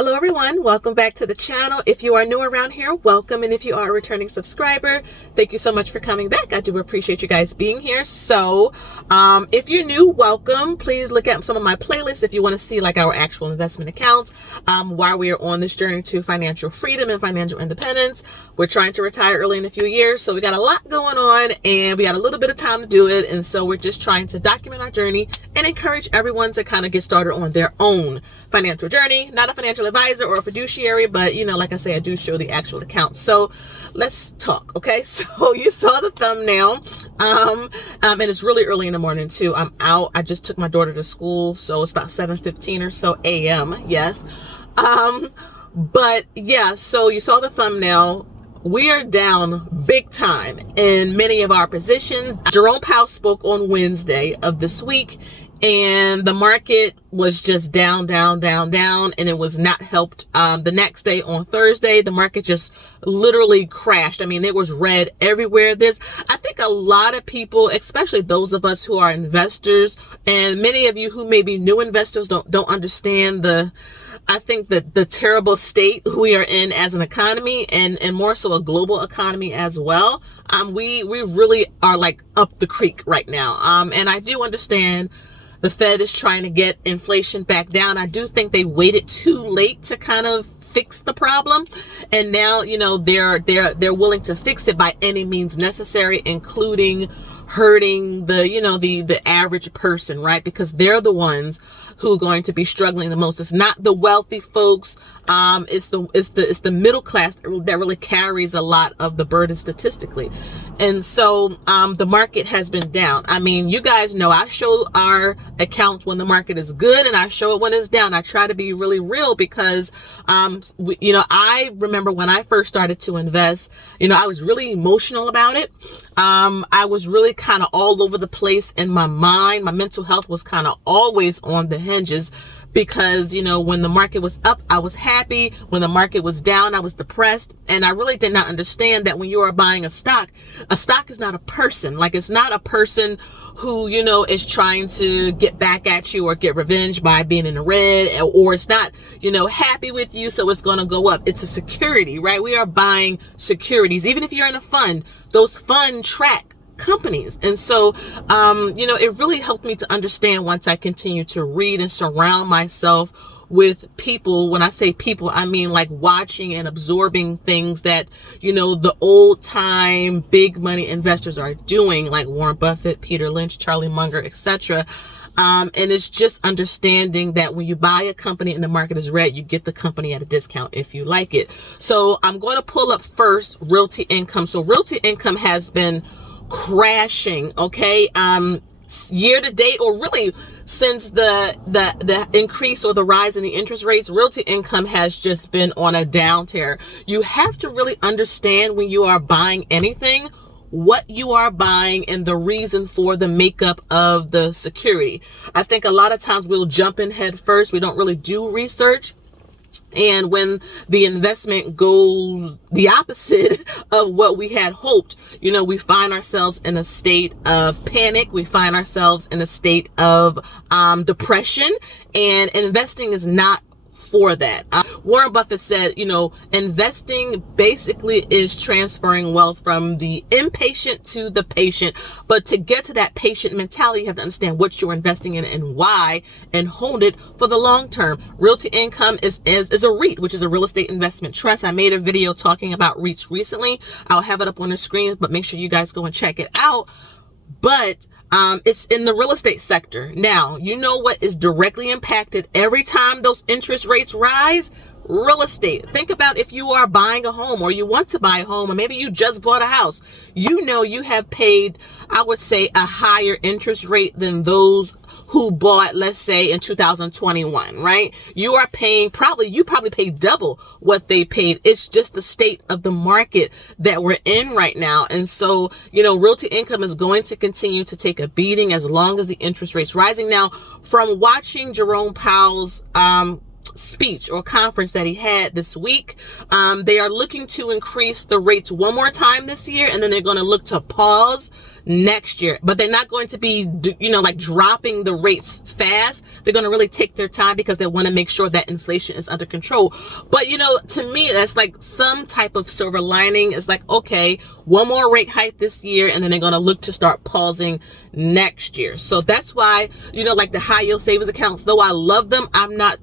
Hello everyone, welcome back to the channel. If you are new around here, welcome, and if you are a returning subscriber, thank you so much for coming back. I do appreciate you guys being here. So if you're new, welcome. Please look at some of my playlists if you want to see like our actual investment accounts while we are on this journey to financial freedom and financial independence. We're trying to retire early in a few years, so we got a lot going on and we got a little bit of time to do it, and so we're just trying to document our journey and encourage everyone to kind of get started on their own financial journey. Not a financial advisor or a fiduciary, but you know, like I say, I do show the actual account. So let's talk. Okay, so you saw the thumbnail, and it's really early in the morning too. I'm out. I just took my daughter to school, so it's about 7:15 or so a.m. Yes, but yeah. So you saw the thumbnail. We are down big time in many of our positions. Jerome Powell spoke on Wednesday of this week, and the market was just down, and it was not helped. The next day on Thursday, the market just literally crashed. I mean, it was red everywhere. I think a lot of people, especially those of us who are investors, and many of you who may be new investors, don't understand I think that the terrible state we are in as an economy, and more so a global economy as well. We really are like up the creek right now. And I do understand the Fed is trying to get inflation back down. I do think they waited too late to kind of fix the problem, and now, you know, they're willing to fix it by any means necessary, including hurting the average person, right? Because they're the ones who are going to be struggling the most. It's not the wealthy folks. It's the middle class that really carries a lot of the burden statistically. And so the market has been down. I mean, you guys know I show our accounts when the market is good, and I show it when it's down. I try to be really real because I remember when I first started to invest, I was really emotional about it. I was really kind of all over the place in my mind. My mental health was kind of always on the hinges because, when the market was up, I was happy. When the market was down, I was depressed. And I really did not understand that when you are buying a stock is not a person. Like, it's not a person who, is trying to get back at you or get revenge by being in the red, or it's not, happy with you, so it's going to go up. It's a security, right? We are buying securities. Even if you're in a fund, those fund track companies. And so, it really helped me to understand once I continue to read and surround myself with people. When I say people, I mean like watching and absorbing things that, the old time big money investors are doing, like Warren Buffett, Peter Lynch, Charlie Munger, etc. And it's just understanding that when you buy a company and the market is red, you get the company at a discount if you like it. So I'm going to pull up first Realty Income. So Realty Income has been crashing, okay, year to date, or really since the increase or the rise in the interest rates. Realty Income has just been on a down tear. You have to really understand when you are buying anything, what you are buying and the reason for the makeup of the security. I think a lot of times we'll jump in head first. We don't really do research. And when the investment goes the opposite of what we had hoped, we find ourselves in a state of panic. We find ourselves in a state of depression, and investing is not for that. Warren Buffett said, investing basically is transferring wealth from the impatient to the patient. But to get to that patient mentality, you have to understand what you're investing in and why, and hold it for the long term. Realty Income is a REIT, which is a real estate investment trust. I made a video talking about REITs recently. I'll have it up on the screen, but make sure you guys go and check it out. But it's in the real estate sector. Now, you know what is directly impacted every time those interest rates rise? Real estate. Think about if you are buying a home, or you want to buy a home, or maybe you just bought a house. You have paid, I would say, a higher interest rate than those who bought, let's say, in 2021, right? You probably paid double what they paid. It's just the state of the market that we're in right now. And so, Realty Income is going to continue to take a beating as long as the interest rates rising. Now, from watching Jerome Powell's speech or conference that he had this week, they are looking to increase the rates one more time this year, and then they're going to look to pause next year, but they're not going to be, like dropping the rates fast. They're going to really take their time because they want to make sure that inflation is under control. But, to me, that's like some type of silver lining. It's like, okay, one more rate hike this year, and then they're going to look to start pausing next year. So that's why, like the high yield savings accounts, though I love them,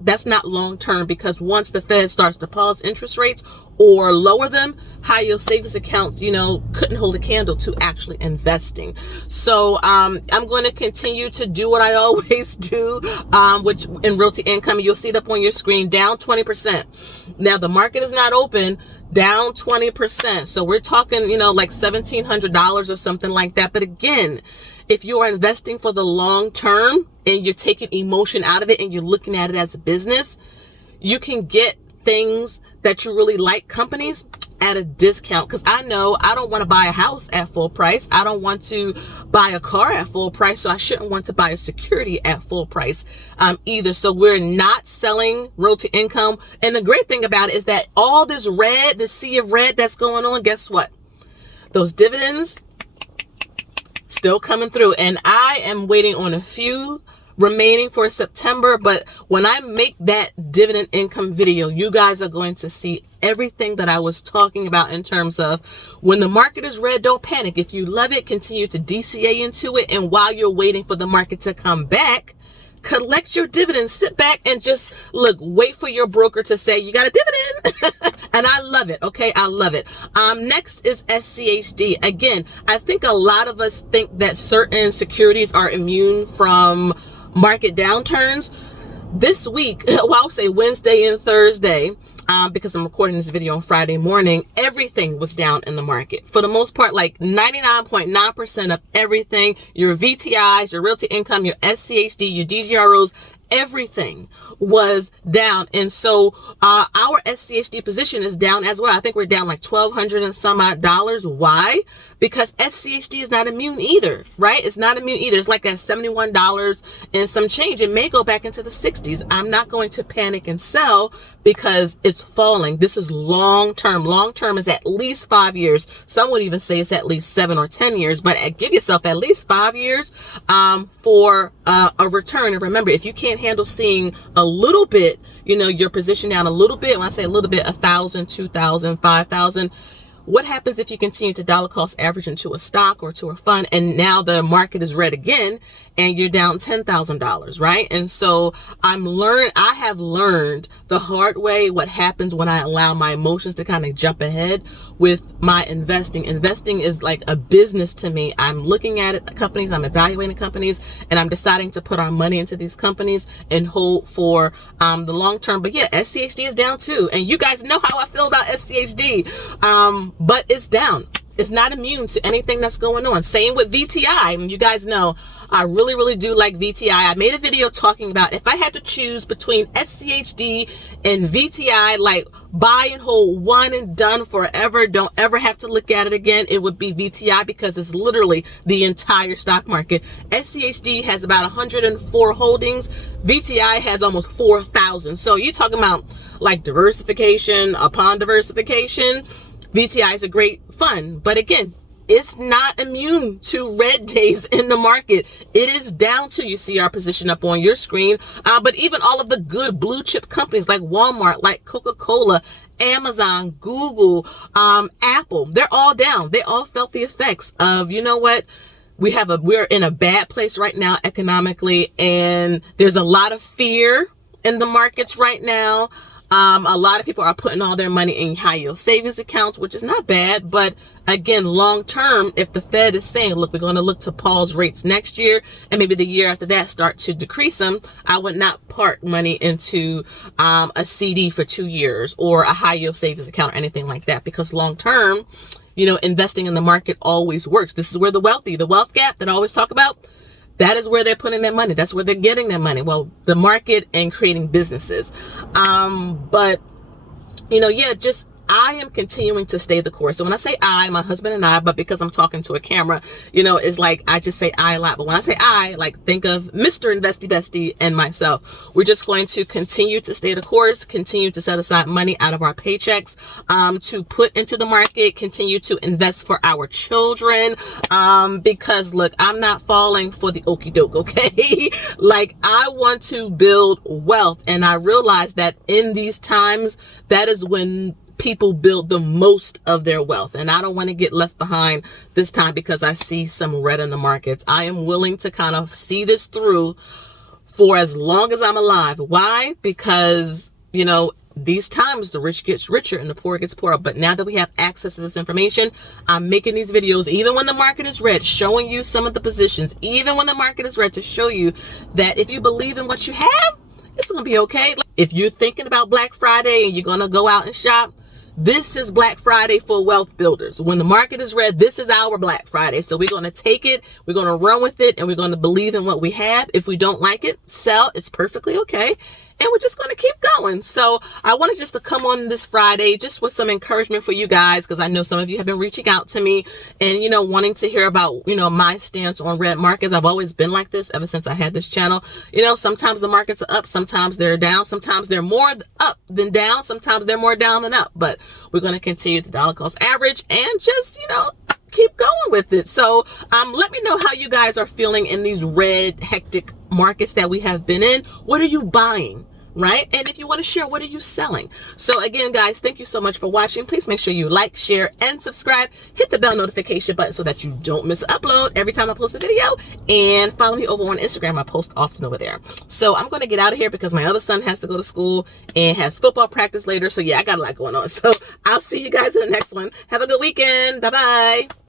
that's not long term, because once the Fed starts to pause interest rates or lower them, high yield savings accounts, couldn't hold a candle to actually investing. So I'm going to continue to do what I always do, which in Realty Income, you'll see it up on your screen, down 20%. Now the market is not open, down 20%. So we're talking, like $1,700 or something like that. But again, if you are investing for the long term and you're taking emotion out of it and you're looking at it as a business, you can get things that you really like, companies, at a discount. Because I know I don't want to buy a house at full price. I don't want to buy a car at full price. So I shouldn't want to buy a security at full price either. So we're not selling Realty Income. And the great thing about it is that all this red, this sea of red that's going on, guess what? Those dividends still coming through. And I am waiting on a few remaining for September. But when I make that dividend income video, you guys are going to see everything that I was talking about in terms of when the market is red, don't panic. If you love it, continue to DCA into it. And while you're waiting for the market to come back, collect your dividends, sit back and just wait for your broker to say you got a dividend. And I love it. Okay. I love it. Next is SCHD. Again, I think a lot of us think that certain securities are immune from market downturns. This week, well, I'll say Wednesday and Thursday, because I'm recording this video on Friday morning, everything was down in the market. For the most part, like 99.9% of everything, your VTIs, your Realty Income, your SCHD, your DGROs, everything was down. And so our SCHD position is down as well. I think we're down like $1,200 and some odd dollars. Why? Because SCHD is not immune either, right? It's not immune either. It's like at $71 and some change. It may go back into the 60s. I'm not going to panic and sell because it's falling. This is long term. Long term is at least 5 years. Some would even say it's at least 7 or 10 years, but give yourself at least 5 years for a return. And remember, if you can't handle seeing a little bit, your position down a little bit, when I say a little bit, 1,000, 2,000, 5,000, what happens if you continue to dollar cost average into a stock or to a fund, and now the market is red again and you're down $10,000, right? And so I have learned the hard way what happens when I allow my emotions to kind of jump ahead with my investing. Investing is like a business to me. I'm looking at companies, I'm evaluating companies, and I'm deciding to put our money into these companies and hold for the long term. But yeah, SCHD is down too. And you guys know how I feel about SCHD, but it's down. It's not immune to anything that's going on. Same with VTI. And you guys know I really, really do like VTI. I made a video talking about if I had to choose between SCHD and VTI, like buy and hold, one and done forever, don't ever have to look at it again, it would be VTI because it's literally the entire stock market. SCHD has about 104 holdings. VTI has almost 4,000. So you're talking about like diversification upon diversification. VTI is a great fund, but again, it's not immune to red days in the market. It is down to, you see our position up on your screen, but even all of the good blue chip companies like Walmart, like Coca-Cola, Amazon, Google, Apple, they're all down. They all felt the effects of, you know what? We're in a bad place right now economically, and there's a lot of fear in the markets right now. A lot of people are putting all their money in high yield savings accounts, which is not bad. But again, long term, if the Fed is saying, look, we're going to look to pause rates next year and maybe the year after that start to decrease them, I would not park money into a CD for 2 years or a high yield savings account or anything like that, because long term, investing in the market always works. This is where the wealth gap that I always talk about, that is where they're putting their money. That's where they're getting their money. Well, the market and creating businesses. But, just I am continuing to stay the course. So when I say I, my husband and I, but because I'm talking to a camera, you know, it's like I just say I a lot. But when I say I, like think of Mr. Investy Bestie and myself. We're just going to continue to stay the course, continue to set aside money out of our paychecks to put into the market, continue to invest for our children. Because look, I'm not falling for the okie doke, okay? Like I want to build wealth, and I realize that in these times, that is when people build the most of their wealth. And I don't want to get left behind this time because I see some red in the markets. I am willing to kind of see this through for as long as I'm alive. Why? Because, you know, these times the rich gets richer and the poor gets poorer. But now that we have access to this information, I'm making these videos, even when the market is red, showing you some of the positions, even when the market is red, to show you that if you believe in what you have, it's going to be okay. If you're thinking about Black Friday and you're going to go out and shop, this is Black Friday for wealth builders. When the market is red, this is our Black Friday. So we're going to take it, we're going to run with it, and we're going to believe in what we have. If we don't like it, sell. It's perfectly okay. And we're just going to keep going. So I wanted just to come on this Friday just with some encouragement for you guys, because I know some of you have been reaching out to me and, you know, wanting to hear about, you know, my stance on red markets. I've always been like this ever since I had this channel. You know, sometimes the markets are up, sometimes they're down, sometimes they're more up than down, sometimes they're more down than up. But we're going to continue the dollar cost average and just, you know, keep going with it. So let me know how you guys are feeling in these red, hectic markets that we have been in. What are you buying? Right? And if you want to share, what are you selling? So again, guys, thank you so much for watching. Please make sure you like, share, and subscribe. Hit the bell notification button so that you don't miss an upload every time I post a video. And follow me over on Instagram. I post often over there. So I'm going to get out of here because my other son has to go to school and has football practice later. So yeah, I got a lot going on. So I'll see you guys in the next one. Have a good weekend. Bye-bye.